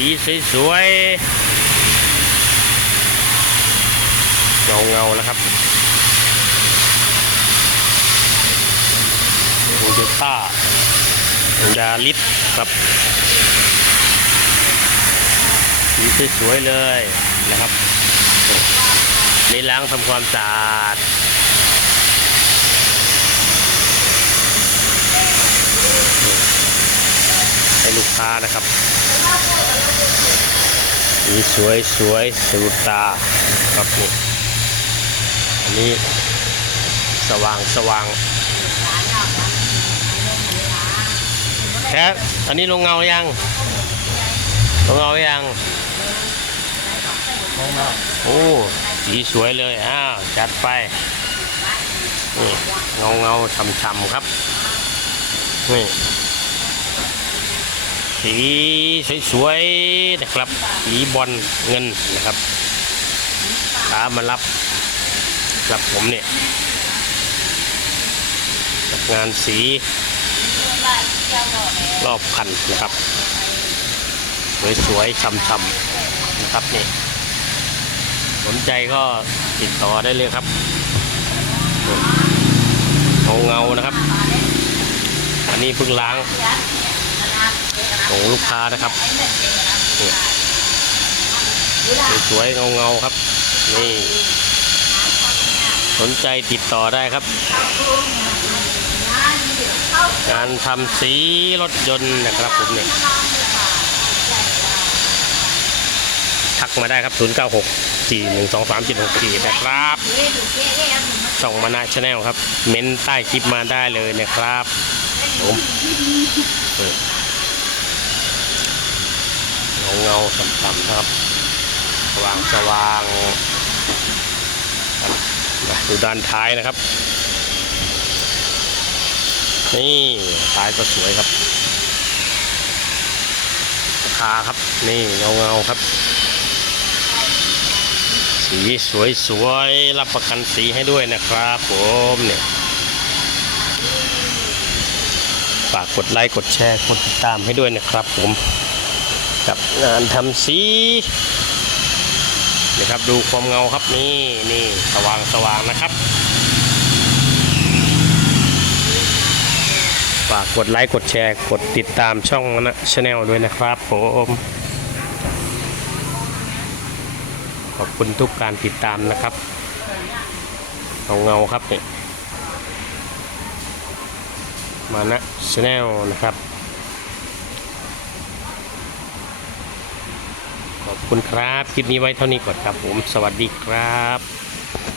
สีสวยๆเงาเงาๆนะครับโอเดต้าดาลิสครับสีสวยๆเลยนะครับนี่ล้างทำความสะอาดให้ลูกค้านะครับ สีสวยสวยสะดุดตาครับนี่อันนี้สว่างสว่างแค่อันนี้ลงเงายัง ลงเงายังโอ้สีสวยเลยอ้าวจัดไปนี่เงาเงาช่ำๆครับนี่ สีสวยๆนะครับ สีบอลเงินนะครับขามารับรับผมเนี่ยจากงานสีรอบคันนะครับ สวยๆช่ำๆนะครับนี่สนใจก็ติดต่อได้เลยครับเงาเงานะครับ อันนี้เพิ่งล้าง ของลูกค้านะครับนี่สวยเงาๆครับ นี่ สนใจติดต่อได้ครับ การทำสีรถยนต์นะครับผมเนี่ยทักมาได้ครับ 0 9 6 4 1 2 3 7 6 4นะครับส่งมานาชาแนลครับ เม้นใต้คลิปมาได้เลยนะครับผม เงาเงาๆต่ำๆนะครับสว่างสว่างมาดูด้านท้ายนะครับ นี่ท้ายก็สวยครับขาครับนี่เงาเงาๆครับ สีสวยสวยๆรับประกันสีให้ด้วยนะครับผมเนี่ยฝากกดไลค์กดแชร์กดติดตามให้ด้วยนะครับผม กับงานทำสีนะครับดูความเงาครับนี่นี่สว่างสว่างนะครับฝากกดไลค์กดแชร์กดติดตามช่องนะชาแนลด้วยนะครับผมขอบคุณทุกการติดตามนะครับเงาเงาครับเนี่ยมานะชาแนลนะครับ ขอบคุณครับ คลิปนี้ไว้เท่านี้ก่อนครับผม สวัสดีครับ